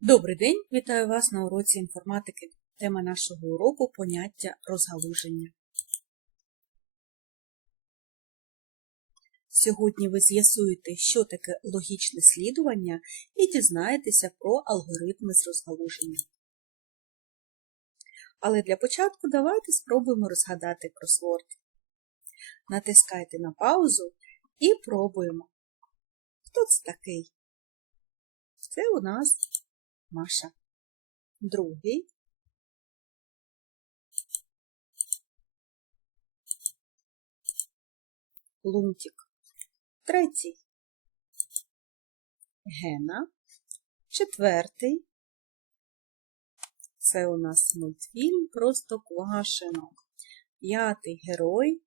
Добрий день, вітаю вас на уроці інформатики. Тема нашого уроку поняття розгалуження. Сьогодні ви з'ясуєте, що таке логічне слідування, і дізнаєтеся про алгоритми з розгалуження. Але для початку давайте спробуємо розгадати кросворд. Натискайте на паузу і пробуємо. Хто це такий? Це у нас Маша. Другий. Лунтик. Третій. Гена. Четвертий. Це у нас мультфільм просто Квашино. П'ятий герой.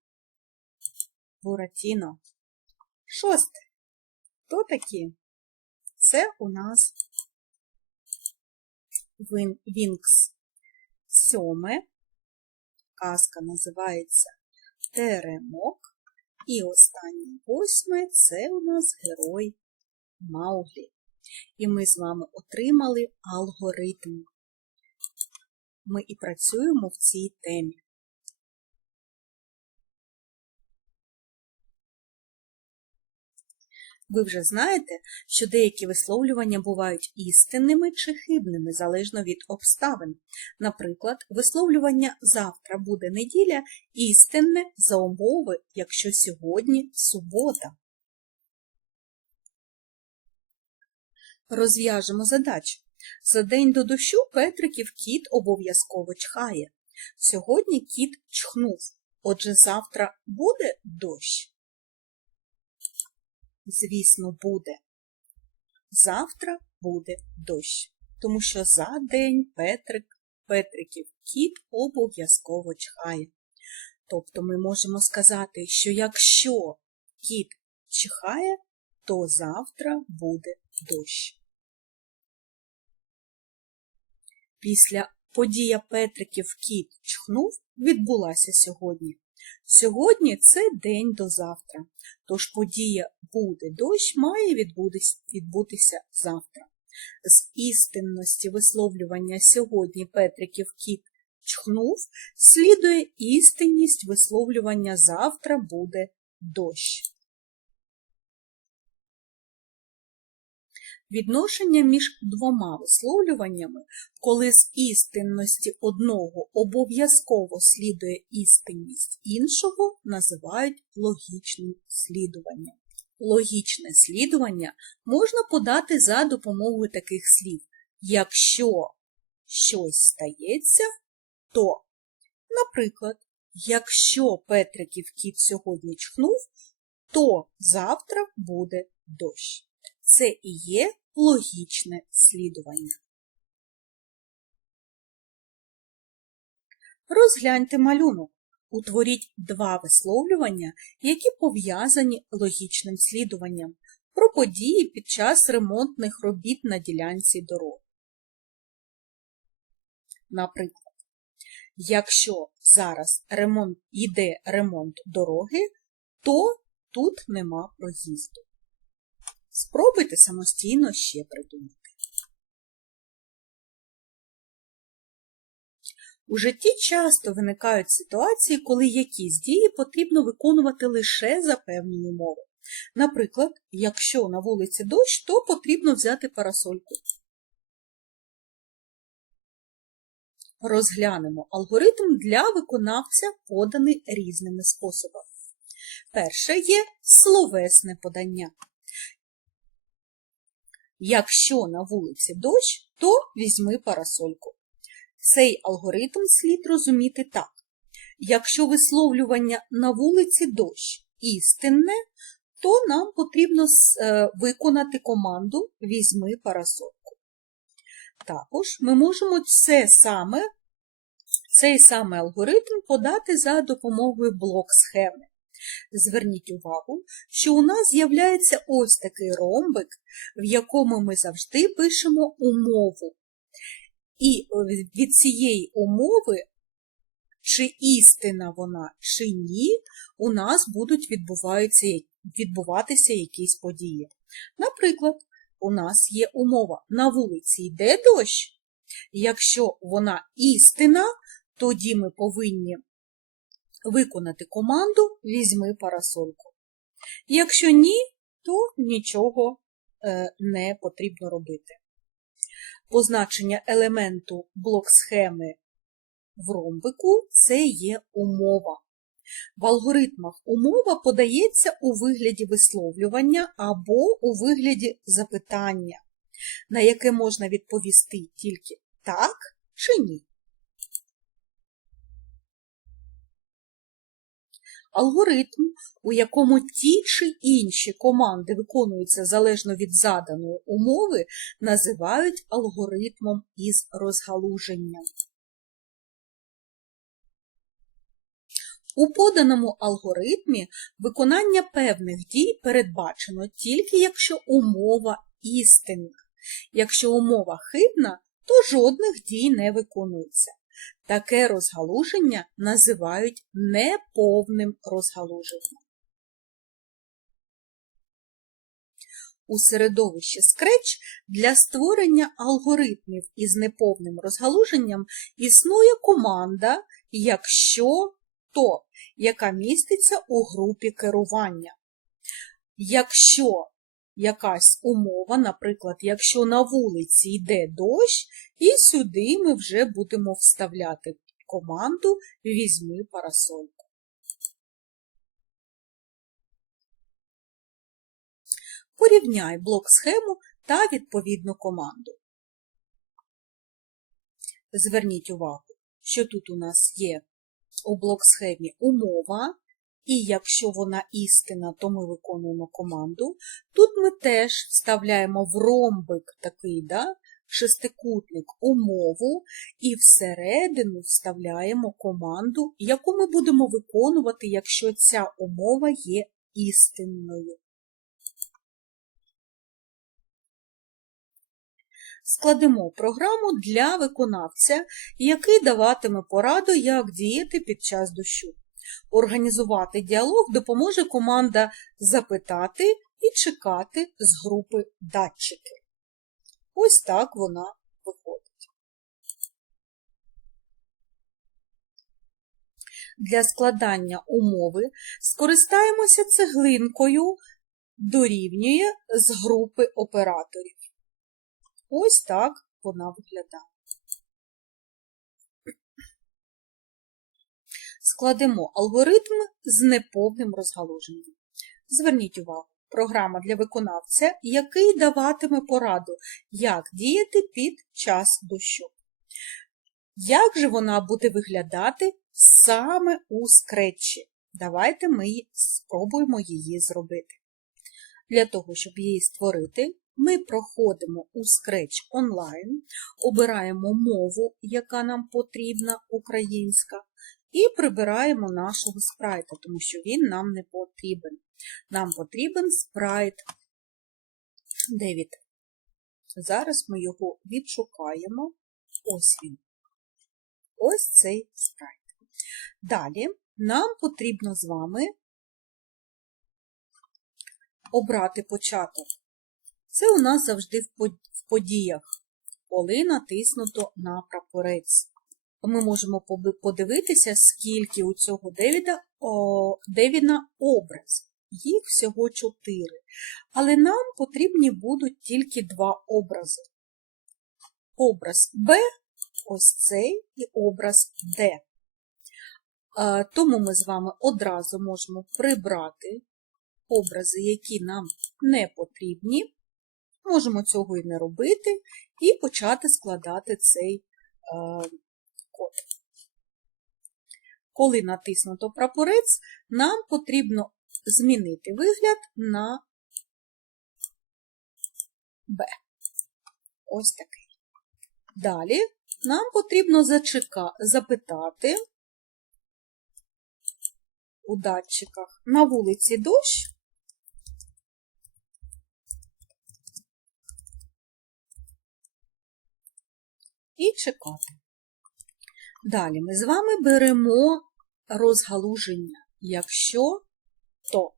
Буратіно. Шостий. Хто такі? Це у нас Вінкс. Сьоме. Казка називається Теремок. І останнє восьме це у нас герой Мауглі. І ми з вами отримали алгоритм. Ми і працюємо в цій темі. Ви вже знаєте, що деякі висловлювання бувають істинними чи хибними залежно від обставин. Наприклад, висловлювання завтра буде неділя істинне за умови, якщо сьогодні субота. Розв'яжемо задачу. За день до дощу Петриків кіт обов'язково чхає. Сьогодні кіт чхнув. Отже, завтра буде дощ. Звісно, буде. Завтра буде дощ, тому що за день Петрик, Петриків кіт обов'язково чхає. Тобто ми можемо сказати, що якщо кіт чихає, то завтра буде дощ. Після подія Петриків кіт чхнув відбулася сьогодні. Сьогодні це день до завтра, тож подія буде дощ має відбутися завтра. З істинності висловлювання сьогодні Петриків кіт чхнув, слідує істинність висловлювання завтра буде дощ. Відношення між двома висловлюваннями, коли з істинності одного обов'язково слідує істинність іншого, називають логічним слідуванням. Логічне слідування можна подати за допомогою таких слів. Якщо щось стається, то, наприклад, якщо Петриків кіт сьогодні чхнув, то завтра буде дощ. Це і є логічне слідування. Розгляньте малюнок. Утворіть два висловлювання, які пов'язані логічним слідуванням про події під час ремонтних робіт на ділянці дороги. Наприклад, якщо зараз ремонт, йде ремонт дороги, то тут нема проїзду. Спробуйте самостійно ще придумати. У житті часто виникають ситуації, коли якісь дії потрібно виконувати лише за певні умови. Наприклад, якщо на вулиці дощ, то потрібно взяти парасольку. Розглянемо алгоритм для виконавця, поданий різними способами. Перше є словесне подання. Якщо на вулиці дощ, то візьми парасольку. Цей алгоритм слід розуміти так. Якщо висловлювання на вулиці дощ істинне, то нам потрібно е, виконати команду Візьми парасольку. Також ми можемо це саме, цей самий алгоритм подати за допомогою блок-схеми. Зверніть увагу, що у нас з'являється ось такий ромбик, в якому ми завжди пишемо умову. І від цієї умови, чи істина вона, чи ні, у нас будуть відбуватися якісь події. Наприклад, у нас є умова на вулиці йде дощ. Якщо вона істина, тоді ми повинні виконати команду візьми парасольку. Якщо ні, то нічого е, не потрібно робити. Позначення елементу блок схеми в ромбику це є умова. В алгоритмах умова подається у вигляді висловлювання або у вигляді запитання, на яке можна відповісти тільки так чи ні. Алгоритм, у якому ті чи інші команди виконуються залежно від заданої умови, називають алгоритмом із розгалуженням. У поданому алгоритмі виконання певних дій передбачено тільки якщо умова істинна. Якщо умова хибна, то жодних дій не виконується. Таке розгалуження називають неповним розгалуженням. У середовищі Scratch для створення алгоритмів із неповним розгалуженням існує команда «якщо то», яка міститься у групі керування. Якщо якась умова, наприклад, якщо на вулиці йде дощ, і сюди ми вже будемо вставляти команду «Візьми парасольку». Порівняй блок-схему та відповідну команду. Зверніть увагу, що тут у нас є у блок-схемі умова, і якщо вона істина, то ми виконуємо команду. Тут ми теж вставляємо в ромбик такий да, шестикутник умову, і всередину вставляємо команду, яку ми будемо виконувати, якщо ця умова є істинною. Складемо програму для виконавця, який даватиме пораду, як діяти під час дощу. Організувати діалог допоможе команда запитати і чекати з групи датчики. Ось так вона виходить. Для складання умови скористаємося цеглинкою дорівнює з групи операторів. Ось так вона виглядає. Складемо алгоритм з неповним розгалуженням. Зверніть увагу, програма для виконавця, який даватиме пораду, як діяти під час дощу. Як же вона буде виглядати саме у скретчі? Давайте ми спробуємо її зробити. Для того, щоб її створити, ми проходимо у Scratch онлайн, обираємо мову, яка нам потрібна, українська, і прибираємо нашого спрайта, тому що він нам не потрібен. Нам потрібен спрайт Девід. Зараз ми його відшукаємо. Ось він. Ось цей спрайт. Далі нам потрібно з вами обрати початок. Це у нас завжди в подіях, коли натиснуто на прапорець. Ми можемо подивитися, скільки у цього Девіда, о, Девіна образ. Їх всього чотири. Але нам потрібні будуть тільки два образи. Образ Б, ось цей, і образ Д. Тому ми з вами одразу можемо прибрати образи, які нам не потрібні. Можемо цього і не робити, і почати складати цей е, код. Коли натиснуто прапорець, нам потрібно змінити вигляд на Б. Ось такий. Далі нам потрібно зачека... запитати у датчиках на вулиці дощ. І чекати. Далі ми з вами беремо розгалуження. Якщо то,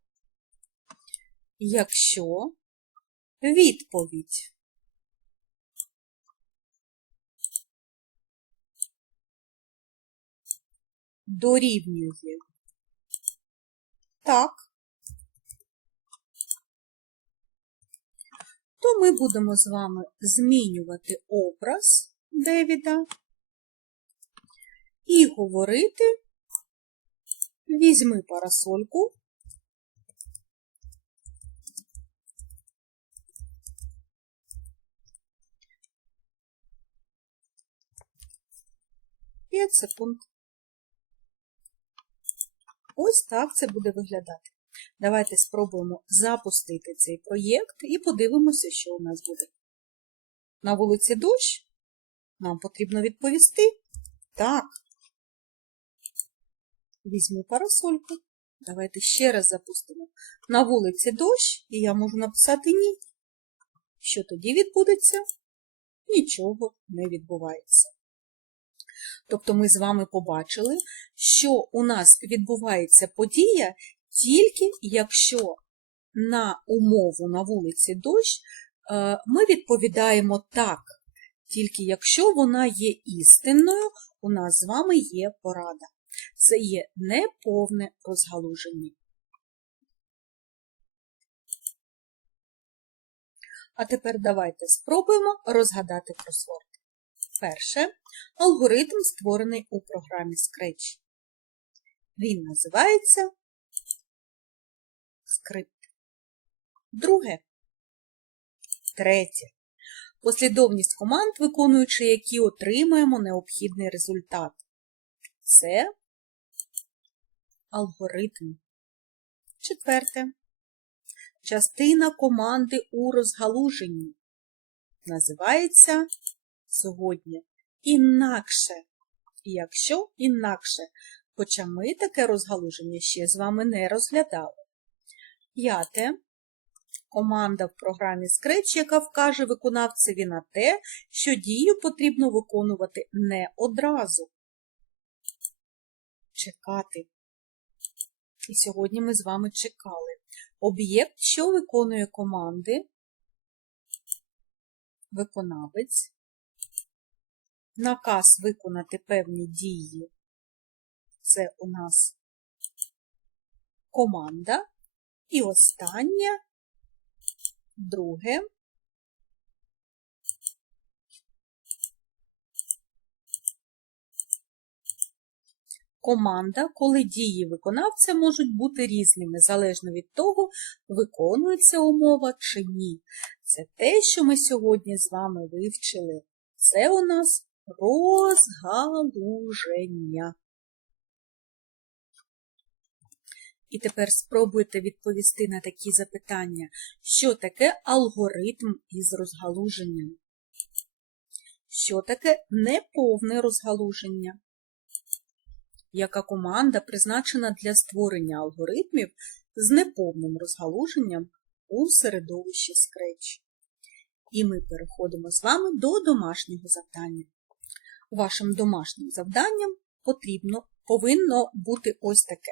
якщо Відповідь. Дорівнює. Так. То ми будемо з вами змінювати образ Девіда і говорити візьми парасольку П'ять секунд. Ось так це буде виглядати. Давайте спробуємо запустити цей проєкт і подивимося, що у нас буде. На вулиці дощ. Нам потрібно відповісти. Так. Візьму парасольку. Давайте ще раз запустимо. На вулиці дощ, і я можу написати ні. Що тоді відбудеться? Нічого не відбувається. Тобто ми з вами побачили, що у нас відбувається подія тільки якщо на умову на вулиці дощ е, ми відповідаємо так, тільки якщо вона є істинною, у нас з вами є порада. Це є неповне розгалуження. А тепер давайте спробуємо розгадати кросворд. Перше, алгоритм створений у програмі Scratch. Він називається скрипт. Друге. Третє. Послідовність команд, виконуючи які отримаємо необхідний результат. Це алгоритм. Четверте. Частина команди у розгалуженні. Називається сьогодні інакше. І Якщо інакше, хоча ми таке розгалуження ще з вами не розглядали. П'яте. Команда в програмі Scratch, яка вкаже виконавцеві на те, що дію потрібно виконувати не одразу. Чекати. І сьогодні ми з вами чекали. Об'єкт, що виконує команди, виконавець, наказ виконати певні дії. Це у нас команда. І останнє, друге, команда, коли дії виконавця можуть бути різними, залежно від того, виконується умова чи ні. Це те, що ми сьогодні з вами вивчили. Це у нас розгалуження. І тепер спробуйте відповісти на такі запитання, що таке алгоритм із розгалуженням? Що таке неповне розгалуження? Яка команда призначена для створення алгоритмів з неповним розгалуженням у середовищі Scratch? І ми переходимо з вами до домашнього завдання. Вашим домашнім завданням потрібно, повинно бути ось таке.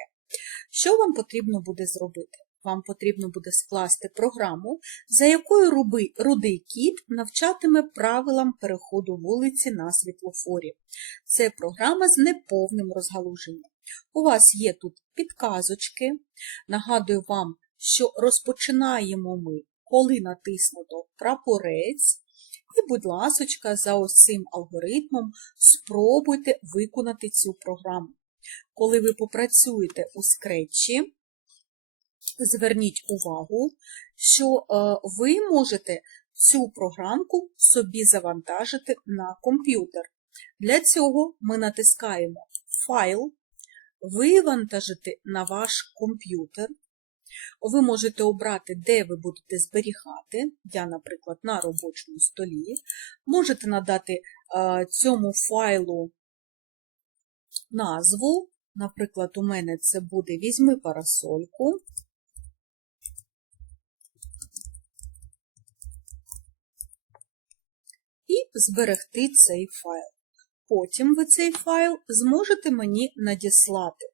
Що вам потрібно буде зробити? Вам потрібно буде скласти програму, за якою рудий кіт навчатиме правилам переходу вулиці на світлофорі. Це програма з неповним розгалуженням. У вас є тут підказочки. Нагадую вам, що розпочинаємо ми, коли натиснуто прапорець. І, будь ласочка, за ось цим алгоритмом спробуйте виконати цю програму. Коли ви попрацюєте у скретчі, зверніть увагу, що е, ви можете цю програмку собі завантажити на комп'ютер. Для цього ми натискаємо Файл, вивантажити на ваш комп'ютер. Ви можете обрати, де ви будете зберігати, я, наприклад, на робочому столі. Можете надати е, цьому файлу назву. Наприклад, у мене це буде візьми парасольку. І зберегти цей файл. Потім ви цей файл зможете мені надіслати.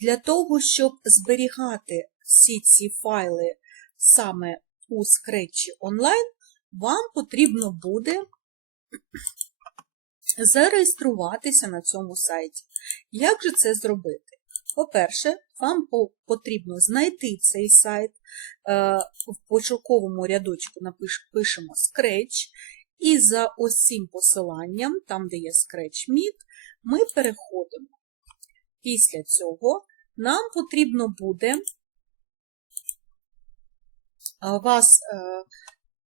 Для того, щоб зберігати всі ці файли саме у Scratch онлайн, вам потрібно буде зареєструватися на цьому сайті. Як же це зробити? По-перше, вам потрібно знайти цей сайт. Е, В пошуковому рядочку напиш- пишемо Scratch, і за ось цим посиланням, там, де є Scratch Meet, ми переходимо. Після цього нам потрібно буде вас е,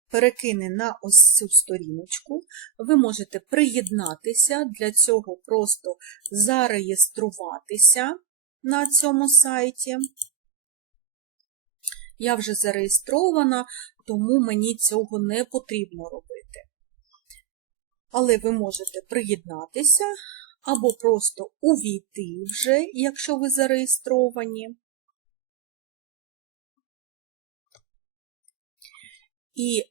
перекине на ось цю сторіночку. Ви можете приєднатися, для цього просто зареєструватися на цьому сайті. Я вже зареєстрована, тому мені цього не потрібно робити. Але ви можете приєднатися або просто увійти вже, якщо ви зареєстровані. І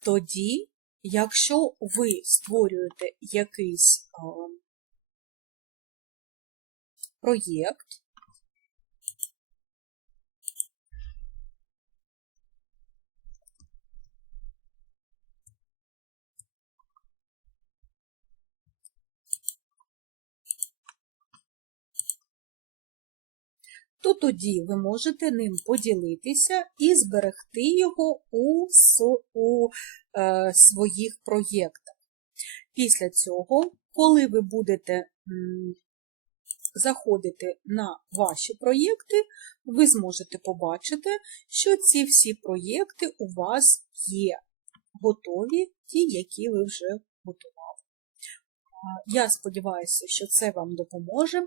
тоді, якщо ви створюєте якийсь проєкт, то тоді ви можете ним поділитися і зберегти його у, у е, своїх проєктах. Після цього, коли ви будете м, заходити на ваші проєкти, ви зможете побачити, що ці всі проєкти у вас є готові, ті, які ви вже готували. Я сподіваюся, що це вам допоможе.